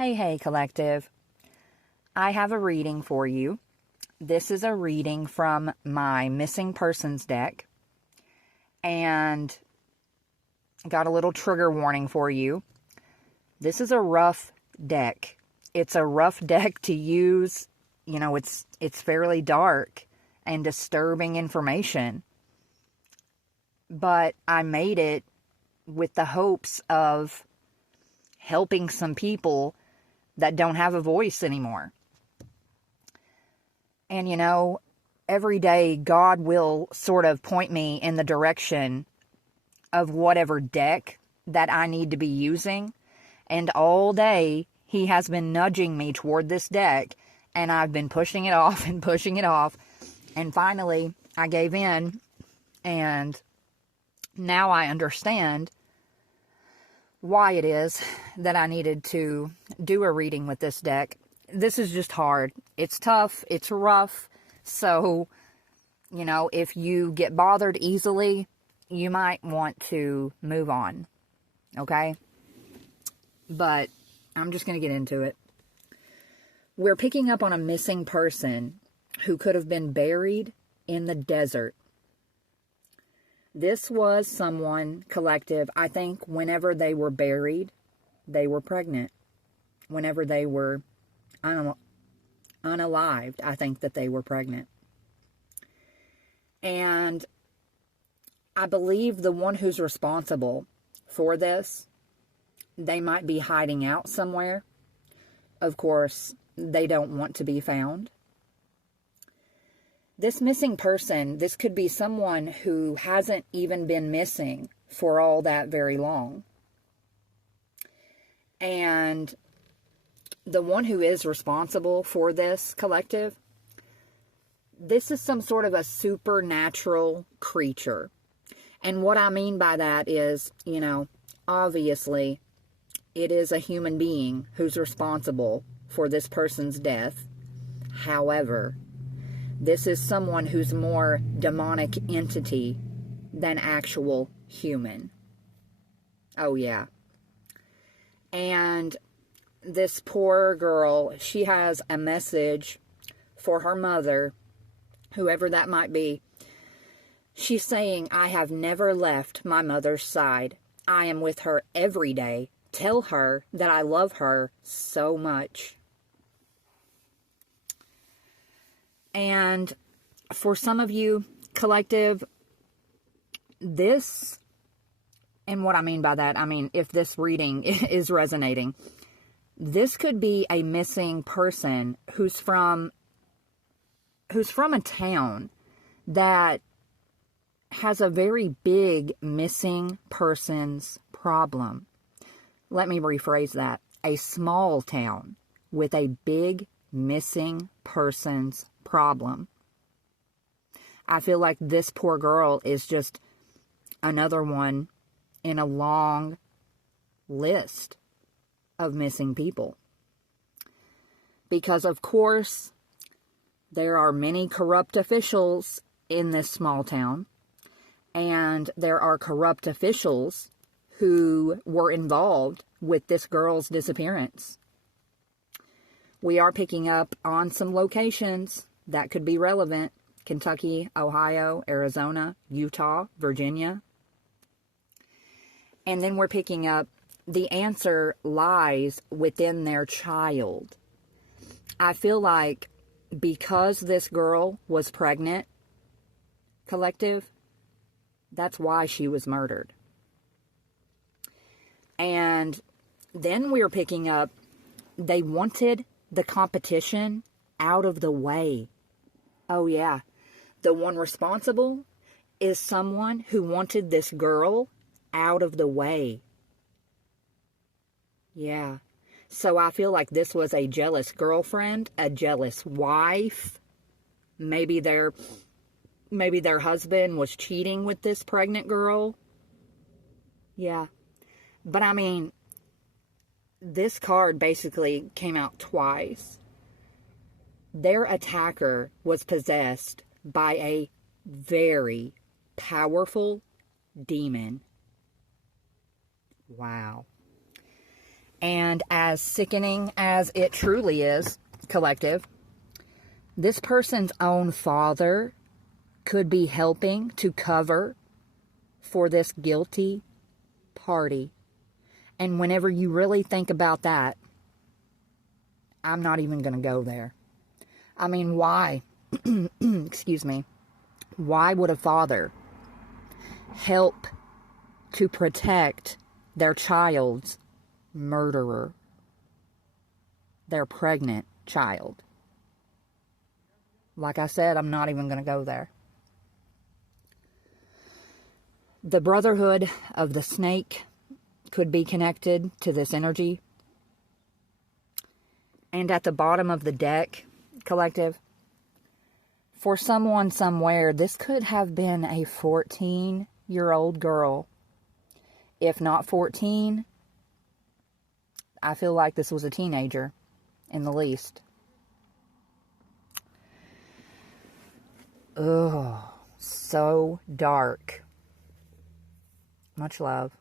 Hey, collective. I have a reading for you. This is a reading from my missing persons deck. And got a little trigger warning for you. This is a rough deck. It's a rough deck to use. You know, it's fairly dark and disturbing information. But I made it with the hopes of helping some people that don't have a voice anymore. And you know, every day God will sort of point me in the direction of whatever deck that I need to be using. And all day He has been nudging me toward this deck, and I've been pushing it off and pushing it off. And finally, I gave in, and now I understand why it is that I needed to do a reading with this deck. This is just hard. It's tough. It's rough. So, you know, if you get bothered easily, you might want to move on. Okay? But I'm just going to get into it. We're picking up on a missing person who could have been buried in the desert. This was someone, collective, I think whenever they were buried, they were pregnant. Whenever they were unalived, I think that they were pregnant. And I believe the one who's responsible for this, they might be hiding out somewhere. Of course, they don't want to be found. This missing person, this could be someone who hasn't even been missing for all that very long. And the one who is responsible for this, collective, this is some sort of a supernatural creature. And what I mean by that is, you know, obviously, it is a human being who's responsible for this person's death. However, this is someone who's more demonic entity than actual human. Oh, yeah. And this poor girl, she has a message for her mother, whoever that might be. She's saying, I have never left my mother's side. I am with her every day. Tell her that I love her so much. And for some of you, collective, this, and what I mean by that, I mean, if this reading is resonating, this could be a missing person who's from a town that has a very big missing persons problem. Let me rephrase that. A small town with a big missing persons problem. I feel like this poor girl is just another one in a long list of missing people. Because of course, there are many corrupt officials in this small town, and there are corrupt officials who were involved with this girl's disappearance. We are picking up on some locations that could be relevant. Kentucky, Ohio, Arizona, Utah, Virginia. And then we're picking up the answer lies within their child. I feel like because this girl was pregnant, collective, that's why she was murdered. And then we're picking up, they wanted the competition out of the way. Oh yeah. The one responsible is someone who wanted this girl out of the way. Yeah. So I feel like this was a jealous girlfriend, a jealous wife. Maybe their husband was cheating with this pregnant girl. Yeah. But I mean, this card basically came out twice. Their attacker was possessed by a very powerful demon. Wow. And as sickening as it truly is, collective, this person's own father could be helping to cover for this guilty party. And whenever you really think about that, I'm not even going to go there. I mean, why? Excuse me. Why would a father help to protect their child's murderer, their pregnant child? Like I said, I'm not even going to go there. The Brotherhood of the Snake could be connected to this energy. And at the bottom of the deck, collective, for someone somewhere, this could have been a 14-year-old girl. If not 14, I feel like this was a teenager, in the least. Ugh, so dark. Much love.